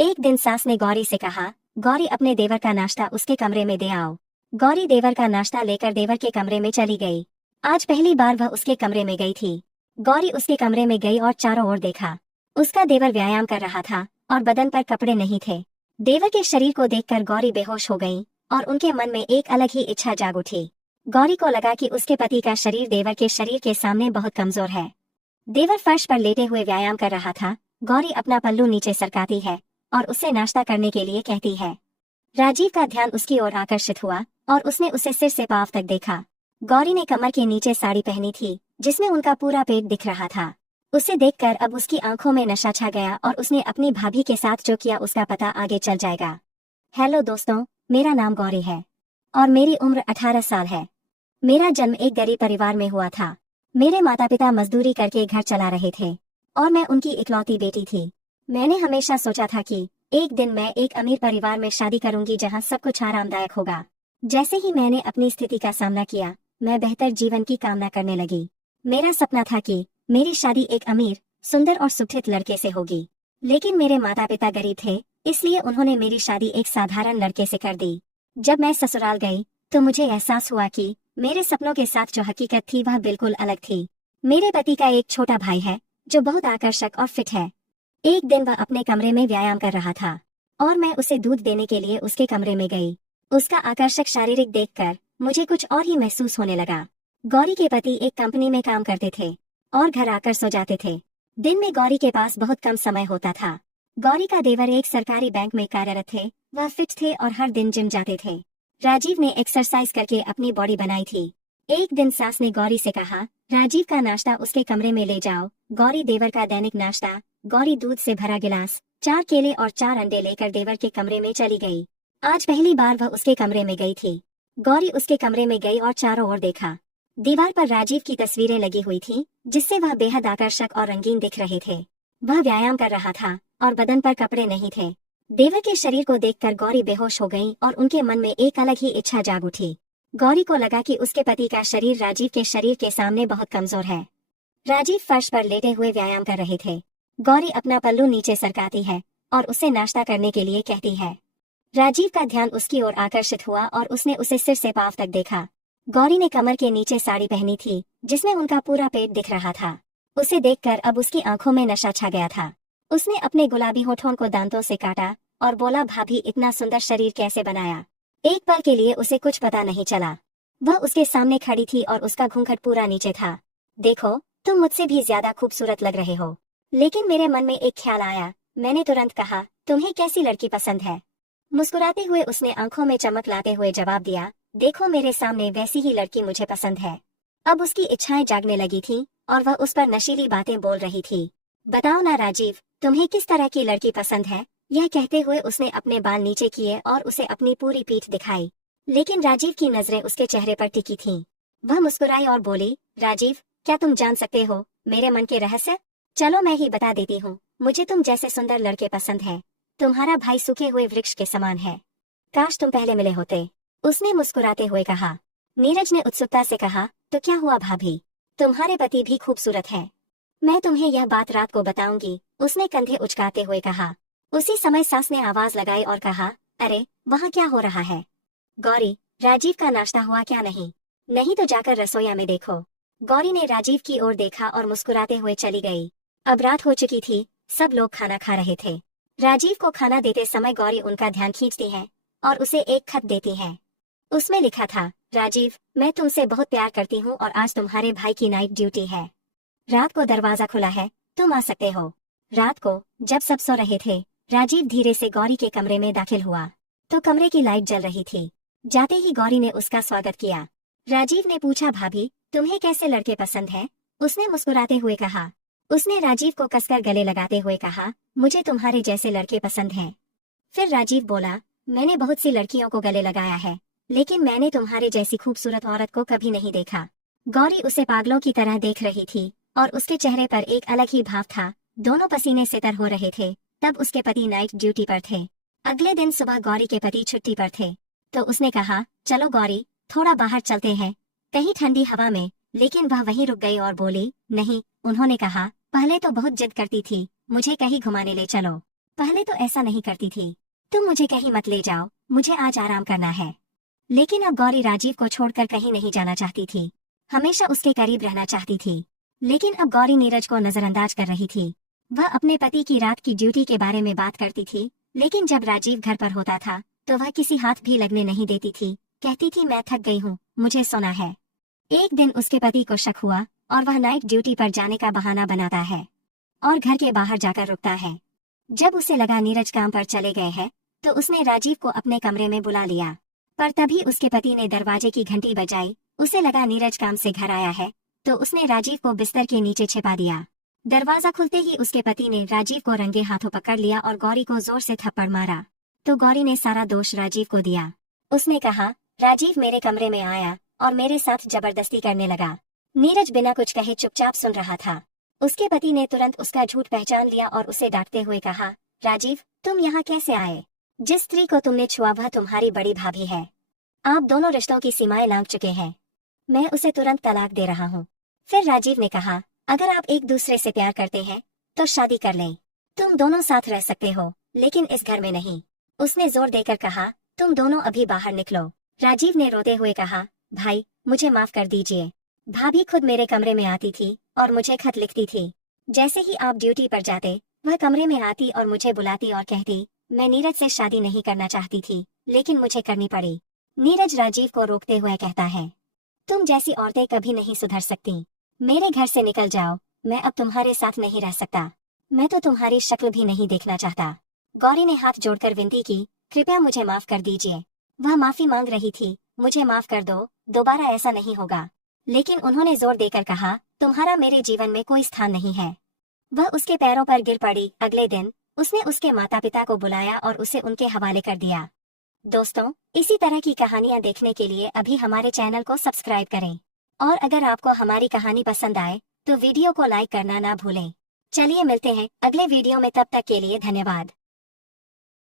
एक दिन सास ने गौरी से कहा, गौरी अपने देवर का नाश्ता उसके कमरे में दे आओ। गौरी देवर का नाश्ता लेकर देवर के कमरे में चली गई। आज पहली बार वह उसके कमरे में गई थी। गौरी उसके कमरे में गई और चारों ओर देखा। उसका देवर व्यायाम कर रहा था और बदन पर कपड़े नहीं थे। देवर के शरीर को देखकर गौरी बेहोश हो गई और उनके मन में एक अलग ही इच्छा जाग उठी। गौरी को लगा कि उसके पति का शरीर देवर के शरीर के सामने बहुत कमजोर है। देवर फर्श पर लेटे हुए व्यायाम कर रहा था। गौरी अपना पल्लू नीचे सरकाती है और उससे नाश्ता करने के लिए कहती है। राजीव का ध्यान उसकी ओर आकर्षित हुआ और उसने उसे सिर से पांव तक देखा। गौरी ने कमर के नीचे साड़ी पहनी थी जिसमें उनका पूरा पेट दिख रहा था। उसे देखकर अब उसकी आंखों में नशा छा गया और उसने अपनी भाभी के साथ जो किया उसका पता आगे चल जाएगा। हेलो दोस्तों, मेरा नाम गौरी है और मेरी उम्र 18 साल है। मेरा जन्म एक गरीब परिवार में हुआ था। मेरे माता पिता मजदूरी करके घर चला रहे थे और मैं उनकी इकलौती बेटी थी। मैंने हमेशा सोचा था कि एक दिन मैं एक अमीर परिवार में शादी करूंगी जहां सब कुछ आरामदायक होगा। जैसे ही मैंने अपनी स्थिति का सामना किया, मैं बेहतर जीवन की कामना करने लगी। मेरा सपना था कि मेरी शादी एक अमीर, सुंदर और सुशिक्षित लड़के से होगी। लेकिन मेरे माता पिता गरीब थे, इसलिए उन्होंने मेरी शादी एक साधारण लड़के से कर दी। जब मैं ससुराल गई तो मुझे एहसास हुआ कि मेरे सपनों के साथ जो हकीकत थी वह बिल्कुल अलग थी। मेरे पति का एक छोटा भाई है जो बहुत आकर्षक और फिट है। एक दिन वह अपने कमरे में व्यायाम कर रहा था और मैं उसे दूध देने के लिए उसके कमरे में गई। उसका आकर्षक शारीरिक देखकर मुझे कुछ और ही महसूस होने लगा। गौरी के पति एक कंपनी में काम करते थे और घर आकर सो जाते थे। दिन में गौरी के पास बहुत कम समय होता था। गौरी का देवर एक सरकारी बैंक में कार्यरत थे। वह फिट थे और हर दिन जिम जाते थे। राजीव ने एक्सरसाइज करके अपनी बॉडी बनाई थी। एक दिन सास ने गौरी से कहा, राजीव का नाश्ता उसके कमरे में ले जाओ। गौरी देवर का दैनिक नाश्ता। गौरी दूध से भरा गिलास, 4 केले और 4 अंडे लेकर देवर के कमरे में चली गई। आज पहली बार वह उसके कमरे में गई थी। गौरी उसके कमरे में गई और चारों ओर देखा। दीवार पर राजीव की तस्वीरें लगी हुई थीं, जिससे वह बेहद आकर्षक और रंगीन दिख रहे थे। वह व्यायाम कर रहा था और बदन पर कपड़े नहीं थे। देवर के शरीर को देखकर गौरी बेहोश हो गई और उनके मन में एक अलग ही इच्छा जाग उठी। गौरी को लगा कि उसके पति का शरीर राजीव के शरीर के सामने बहुत कमजोर है। राजीव फर्श पर लेटे हुए व्यायाम कर रहे थे। गौरी अपना पल्लू नीचे सरकाती है और उसे नाश्ता करने के लिए कहती है। राजीव का ध्यान उसकी ओर आकर्षित हुआ और उसने उसे सिर से पांव तक देखा। गौरी ने कमर के नीचे साड़ी पहनी थी जिसमें उनका पूरा पेट दिख रहा था। उसे देखकर अब उसकी आंखों में नशा छा गया था। उसने अपने गुलाबी होठों को दांतों से काटा और बोला, भाभी इतना सुंदर शरीर कैसे बनाया। एक पल के लिए उसे कुछ पता नहीं चला। वह उसके सामने खड़ी थी और उसका घूंघट पूरा नीचे था। देखो, तुम मुझसे भी ज्यादा खूबसूरत लग रहे हो। लेकिन मेरे मन में एक ख्याल आया। मैंने तुरंत कहा, तुम्हें कैसी लड़की पसंद है। मुस्कुराते हुए उसने आंखों में चमक लाते हुए जवाब दिया, देखो मेरे सामने वैसी ही लड़की मुझे पसंद है। अब उसकी इच्छाएं जागने लगी थीं और वह उस पर नशीली बातें बोल रही थी। बताओ ना राजीव, तुम्हें किस तरह की लड़की पसंद है। यह कहते हुए उसने अपने बाल नीचे किए और उसे अपनी पूरी पीठ दिखाई। लेकिन राजीव की नजरें उसके चेहरे पर टिकी थीं। वह मुस्कुराई और बोली, राजीव, क्या तुम जान सकते हो मेरे मन के रहस्य। चलो मैं ही बता देती हूँ। मुझे तुम जैसे सुंदर लड़के पसंद है। तुम्हारा भाई सूखे हुए वृक्ष के समान है। काश तुम पहले मिले होते, उसने मुस्कुराते हुए कहा। नीरज ने उत्सुकता से कहा, तो क्या हुआ भाभी, तुम्हारे पति भी खूबसूरत है। मैं तुम्हें यह बात रात को बताऊंगी, उसने कंधे उचकाते हुए कहा। उसी समय सास ने आवाज लगाई और कहा, अरे वहाँ क्या हो रहा है। गौरी, राजीव का नाश्ता हुआ क्या नहीं। नहीं तो जाकर रसोईया में देखो। गौरी ने राजीव की ओर देखा और मुस्कुराते हुए चली गई। अब रात हो चुकी थी। सब लोग खाना खा रहे थे। राजीव को खाना देते समय गौरी उनका ध्यान खींचती है और उसे एक खत देती है। उसमें लिखा था, राजीव, मैं तुमसे बहुत प्यार करती हूँ और आज तुम्हारे भाई की नाइट ड्यूटी है। रात को दरवाजा खुला है, तुम आ सकते हो। रात को जब सब सो रहे थे, राजीव धीरे से गौरी के कमरे में दाखिल हुआ तो कमरे की लाइट जल रही थी। जाते ही गौरी ने उसका स्वागत किया। राजीव ने पूछा, भाभी तुम्हें कैसे लड़के पसंद है। उसने मुस्कुराते हुए कहा। उसने राजीव को कसकर गले लगाते हुए कहा, मुझे तुम्हारे जैसे लड़के पसंद हैं। फिर राजीव बोला, मैंने बहुत सी लड़कियों को गले लगाया है, लेकिन मैंने तुम्हारे जैसी खूबसूरत औरत को कभी नहीं देखा। गौरी उसे पागलों की तरह देख रही थी और उसके चेहरे पर एक अलग ही भाव था। दोनों पसीने से तर हो रहे थे। तब उसके पति नाइट ड्यूटी पर थे। अगले दिन सुबह गौरी के पति छुट्टी पर थे तो उसने कहा, चलो गौरी, थोड़ा बाहर चलते हैं, कहीं ठंडी हवा में। लेकिन वह वहीं रुक गई और बोली, नहीं। उन्होंने कहा, पहले तो बहुत जिद करती थी, मुझे कहीं घुमाने ले चलो, पहले तो ऐसा नहीं करती थी। तुम मुझे कहीं मत ले जाओ, मुझे आज आराम करना है। लेकिन अब गौरी राजीव को छोड़कर कहीं नहीं जाना चाहती थी, हमेशा उसके करीब रहना चाहती थी। लेकिन अब गौरी नीरज को नजरअंदाज कर रही थी। वह अपने पति की रात की ड्यूटी के बारे में बात करती थी, लेकिन जब राजीव घर पर होता था तो वह किसी हाथ भी लगने नहीं देती थी। कहती थी मैं थक गई हूँ, मुझे सोना है। एक दिन उसके पति को शक हुआ और वह नाइट ड्यूटी पर जाने का बहाना बनाता है और घर के बाहर जाकर रुकता है। जब उसे लगा नीरज काम पर चले गए हैं, तो उसने राजीव को अपने कमरे में बुला लिया। पर तभी उसके पति ने दरवाजे की घंटी बजाई। उसे लगा नीरज काम से घर आया है, तो उसने राजीव को बिस्तर के नीचे छिपा दिया। दरवाजा खुलते ही उसके पति ने राजीव को रंगे हाथों पकड़ लिया और गौरी को जोर से थप्पड़ मारा। तो गौरी ने सारा दोष राजीव को दिया। उसने कहा, राजीव मेरे कमरे में आया और मेरे साथ जबरदस्ती करने लगा। नीरज बिना कुछ कहे चुपचाप सुन रहा था। उसके पति ने तुरंत उसका झूठ पहचान लिया और उसे डांटते हुए कहा, राजीव तुम यहाँ कैसे आए? जिस स्त्री को तुमने छुआ वह तुम्हारी बड़ी भाभी है। आप दोनों रिश्तों की सीमाएं लांघ चुके हैं। मैं उसे तुरंत तलाक दे रहा हूँ। फिर राजीव ने कहा, अगर आप एक दूसरे से प्यार करते हैं तो शादी कर लें। तुम दोनों साथ रह सकते हो, लेकिन इस घर में नहीं। उसने जोर देकर कहा, तुम दोनों अभी बाहर निकलो। राजीव ने रोते हुए कहा, भाई मुझे माफ कर दीजिए। भाभी खुद मेरे कमरे में आती थी और मुझे खत लिखती थी। जैसे ही आप ड्यूटी पर जाते वह कमरे में आती और मुझे बुलाती और कहती, मैं नीरज से शादी नहीं करना चाहती थी, लेकिन मुझे करनी पड़ी। नीरज राजीव को रोकते हुए कहता है, तुम जैसी औरतें कभी नहीं सुधर सकती। मेरे घर से निकल जाओ, मैं अब तुम्हारे साथ नहीं रह सकता। मैं तो तुम्हारी शक्ल भी नहीं देखना चाहता। गौरी ने हाथ जोड़कर विनती की, कृपया मुझे माफ कर दीजिए। वह माफी मांग रही थी, मुझे माफ कर दो, दोबारा ऐसा नहीं होगा। लेकिन उन्होंने जोर देकर कहा, तुम्हारा मेरे जीवन में कोई स्थान नहीं है। वह उसके पैरों पर गिर पड़ी। अगले दिन उसने उसके माता पिता को बुलाया और उसे उनके हवाले कर दिया। दोस्तों, इसी तरह की कहानियाँ देखने के लिए अभी हमारे चैनल को सब्सक्राइब करें। और अगर आपको हमारी कहानी पसंद आए तो वीडियो को लाइक करना ना भूलें। चलिए मिलते हैं अगले वीडियो में, तब तक के लिए धन्यवाद।